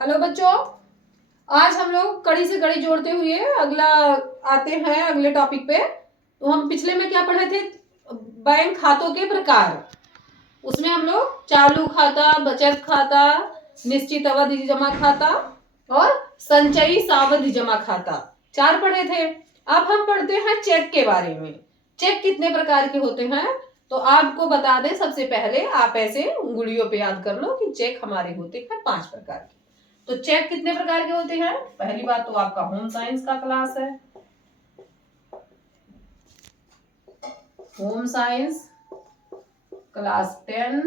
Hello बच्चों, आज हम लोग कड़ी से कड़ी जोड़ते हुए अगला आते हैं अगले टॉपिक पे। तो हम पिछले में क्या पढ़े थे? बैंक खातों के प्रकार। उसमें हम लोग चालू खाता, बचत खाता, निश्चित अवधि जमा खाता और संचयी सावधि जमा खाता 4 पढ़े थे। अब हम पढ़ते हैं चेक के बारे में। चेक कितने प्रकार के होते हैं तो आपको बता दें। सबसे पहले आप ऐसे उंगलियों पे याद कर लो कि चेक हमारे होते हैं 5 प्रकार के। तो चेक कितने प्रकार के होते हैं? पहली बात तो आपका होम साइंस का क्लास है, होम साइंस क्लास 10।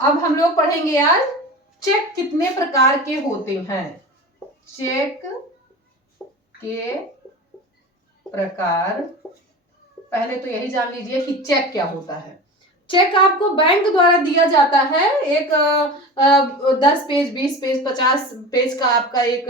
अब हम लोग पढ़ेंगे आज चेक कितने प्रकार के होते हैं। चेक के प्रकार, पहले तो यही जान लीजिए कि चेक क्या होता है। चेक आपको बैंक द्वारा दिया जाता है। एक 10 पेज, 20 पेज, 50 पेज का आपका एक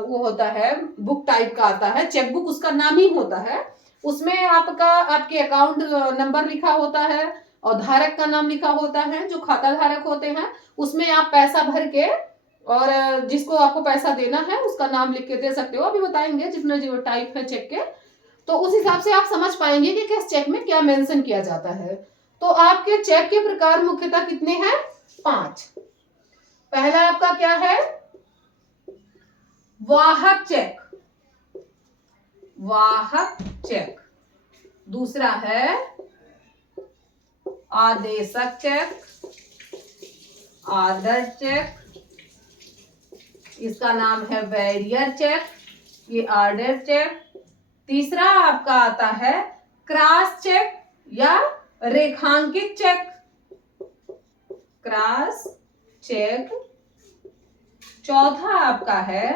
वो होता है, बुक टाइप का आता है। चेक बुक उसका नाम ही होता है। उसमें आपके अकाउंट नंबर लिखा होता है और धारक का नाम लिखा होता है। जो खाता धारक होते हैं उसमें आप पैसा भर के और जिसको आपको पैसा देना है उसका नाम लिख के दे सकते हो। अभी बताएंगे जितने जो टाइप है चेक के, तो उस हिसाब से आप समझ पाएंगे कि किस चेक में क्या मेंशन किया जाता है। तो आपके चेक के प्रकार मुख्यतः कितने हैं? 5। पहला आपका क्या है? वाहक चेक, वाहक चेक। दूसरा है आदेशक चेक, आर्डर चेक। इसका नाम है बैरियर चेक, ये आर्डर चेक। तीसरा आपका आता है क्रॉस चेक या रेखांकित चेक, क्रॉस चेक। चौथा आपका है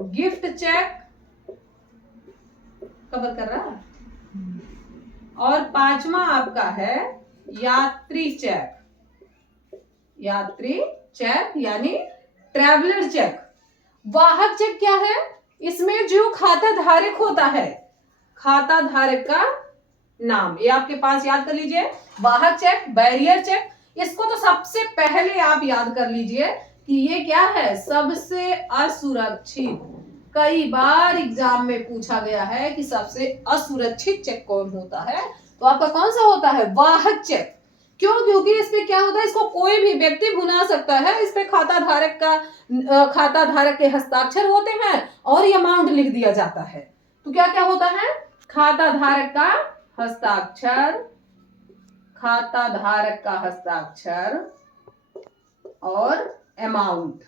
गिफ्ट चेक, कवर कर रहा। और 5वां आपका है यात्री चेक, यात्री चेक यानी ट्रैवलर चेक। वाहक चेक क्या है? इसमें जो खाता धारक होता है, खाता धारक का नाम, ये आपके पास याद कर लीजिए। वाहक चेक, बैरियर चेक, इसको तो सबसे पहले आप याद कर लीजिए कि ये क्या है? सबसे असुरक्षित। कई बार एग्जाम में पूछा गया है कि सबसे असुरक्षित चेक कौन होता है, तो आपका कौन सा होता है? वाहक चेक। क्यों? क्योंकि इस पे क्या होता है, इसको कोई भी व्यक्ति भुना सकता है। इस पे खाता धारक के हस्ताक्षर होते हैं और ये अमाउंट लिख दिया जाता है। तो क्या क्या होता है? खाता धारक का हस्ताक्षर, खाता धारक का हस्ताक्षर और अमाउंट।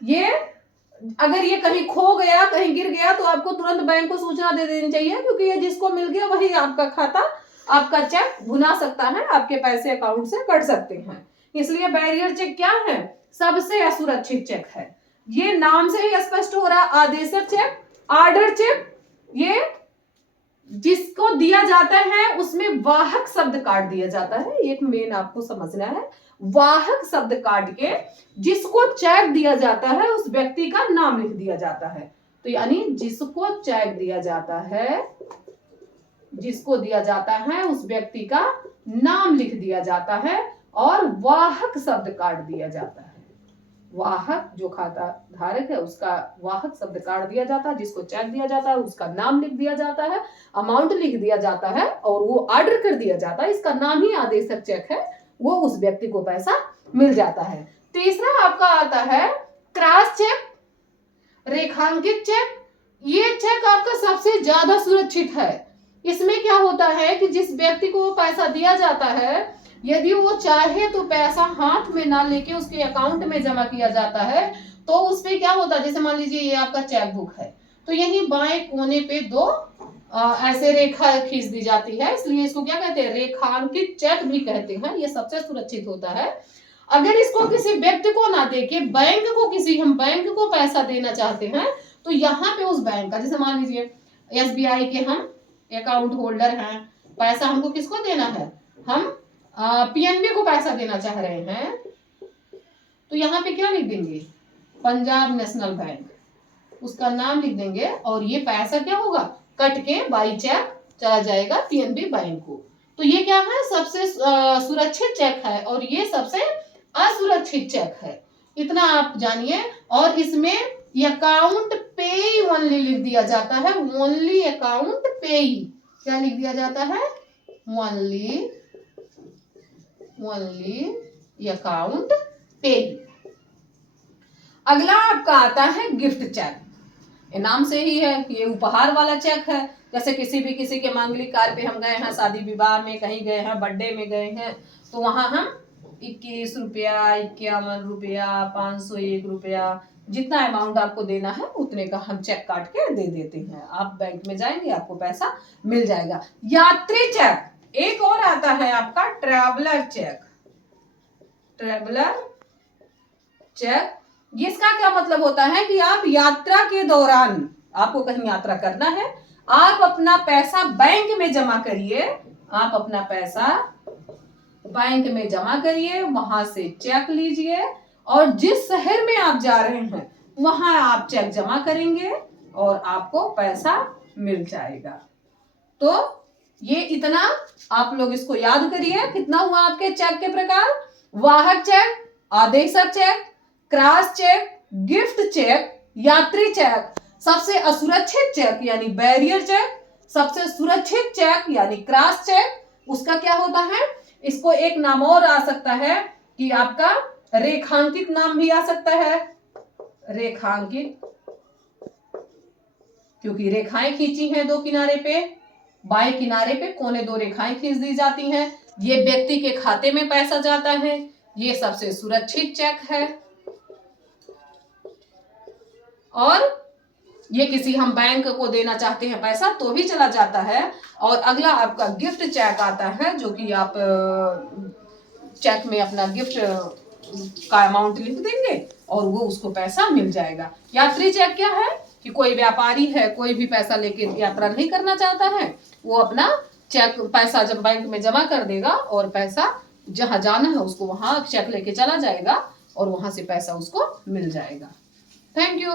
ये अगर ये कहीं खो गया, कहीं गिर गया, तो आपको तुरंत बैंक को सूचना दे देनी चाहिए, क्योंकि ये जिसको मिल गया वही आपका खाता, आपका चेक भुना सकता है, आपके पैसे अकाउंट से कट सकते हैं। इसलिए बैरियर चेक क्या है? सबसे असुरक्षित चेक है। ये नाम से ही स्पष्ट हो रहा। आदेशक चेक, आर्डर चेक, ये जिसको दिया जाता है उसमें वाहक शब्द काट दिया जाता है। एक मेन आपको समझना है, वाहक शब्द काट के जिसको चेक दिया जाता है उस व्यक्ति का नाम लिख दिया जाता है। तो यानी जिसको चेक दिया जाता है, जिसको दिया जाता है उस व्यक्ति का नाम लिख दिया जाता है और वाहक शब्द काट दिया जाता है। वाहक जो खाता धारक है उसका वाहक शब्द काट दिया जाता है, जिसको चेक दिया जाता है उसका नाम लिख दिया जाता है, अमाउंट लिख दिया जाता है और वो ऑर्डर कर दिया जाता है। इसका नाम ही आदेशक चेक है, वो उस व्यक्ति को पैसा मिल जाता है। तीसरा आपका आता है क्रॉस चेक, रेखांकित चेक। ये चेक आपका सबसे ज्यादा सुरक्षित है। इसमें क्या होता है कि जिस व्यक्ति को पैसा दिया जाता है, यदि वो चाहे तो पैसा हाथ में ना लेके उसके अकाउंट में जमा किया जाता है, तो उसपे क्या होता है, जैसे मान लीजिए ये आपका चेक बुक है, तो यही बाएं कोने पे 2 ऐसे रेखा खींच दी जाती है, इसलिए इसको क्या कहते हैं? रेखांकित चेक भी कहते हैं। ये सबसे सुरक्षित होता है। अगर इसको किसी व्यक्ति को ना देके हम बैंक को पैसा देना चाहते हैं, तो यहाँ पे उस बैंक का, जैसे मान लीजिए SBI के हम अकाउंट होल्डर हैं, पैसा हमको किसको देना है? हम PNB को पैसा देना चाह रहे हैं, तो यहाँ पे क्या लिख देंगे? पंजाब नेशनल बैंक, उसका नाम लिख देंगे और ये पैसा क्या होगा? कट के बाई चेक चला जाएगा PNB बैंक को। तो तो ये क्या है, सबसे सुरक्षित चेक है और ये सबसे असुरक्षित चेक है, इतना आप जानिए। और इसमें अकाउंट पेई ओनली लिख दिया जाता है, ओनली अकाउंट पेई, क्या लिख दिया जाता है, ओनली अकाउंट पेई। अगला आपका आता है गिफ्ट चेक। ये नाम से ही है, ये उपहार वाला चेक है। जैसे किसी के मांगलिक कार्य पे हम गए हैं, शादी विवाह में कहीं गए हैं, बर्थडे में गए हैं, तो वहां हम 21 रुपया, 51 रुपया, 501 रुपया, जितना अमाउंट आपको देना है उतने का हम चेक काट के दे देते हैं। आप बैंक में जाएंगे, आपको पैसा मिल जाएगा। यात्री चेक, एक और आता है आपका ट्रैवलर चेक। ट्रैवलर चेक, इसका क्या मतलब होता है कि आप यात्रा के दौरान, आपको कहीं यात्रा करना है, आप अपना पैसा बैंक में जमा करिए, आप अपना पैसा बैंक में जमा करिए, वहां से चेक लीजिए और जिस शहर में आप जा रहे हैं वहां आप चेक जमा करेंगे और आपको पैसा मिल जाएगा। तो ये इतना आप लोग इसको याद करिए। कितना हुआ आपके चेक के प्रकार, वाहक चेक, आदेशक cheque, cross cheque, gift cheque, यात्री चेक, सबसे असुरक्षित चेक यानी बैरियर चेक, सबसे सुरक्षित चेक यानी क्रॉस चेक। उसका क्या होता है, इसको एक नाम और आ सकता है कि आपका रेखांकित नाम भी आ सकता है, रेखांकित, क्योंकि रेखाएं खींची हैं दो किनारे पे, बाएं किनारे पे कोने दो रेखाएं खींच दी जाती हैं, ये व्यक्ति के खाते में पैसा जाता है, ये सबसे सुरक्षित चेक है। और ये किसी हम बैंक को देना चाहते हैं पैसा तो भी चला जाता है। और अगला आपका गिफ्ट चेक आता है, जो कि आप चेक में अपना गिफ्ट का अमाउंट लिख देंगे और वो उसको पैसा मिल जाएगा। यात्री चेक क्या है कि कोई व्यापारी है, कोई भी पैसा लेके यात्रा नहीं करना चाहता है, वो अपना चेक पैसा जब बैंक में जमा कर देगा और पैसा जहां जाना है उसको वहां चेक लेके चला जाएगा और वहां से पैसा उसको मिल जाएगा। Thank you.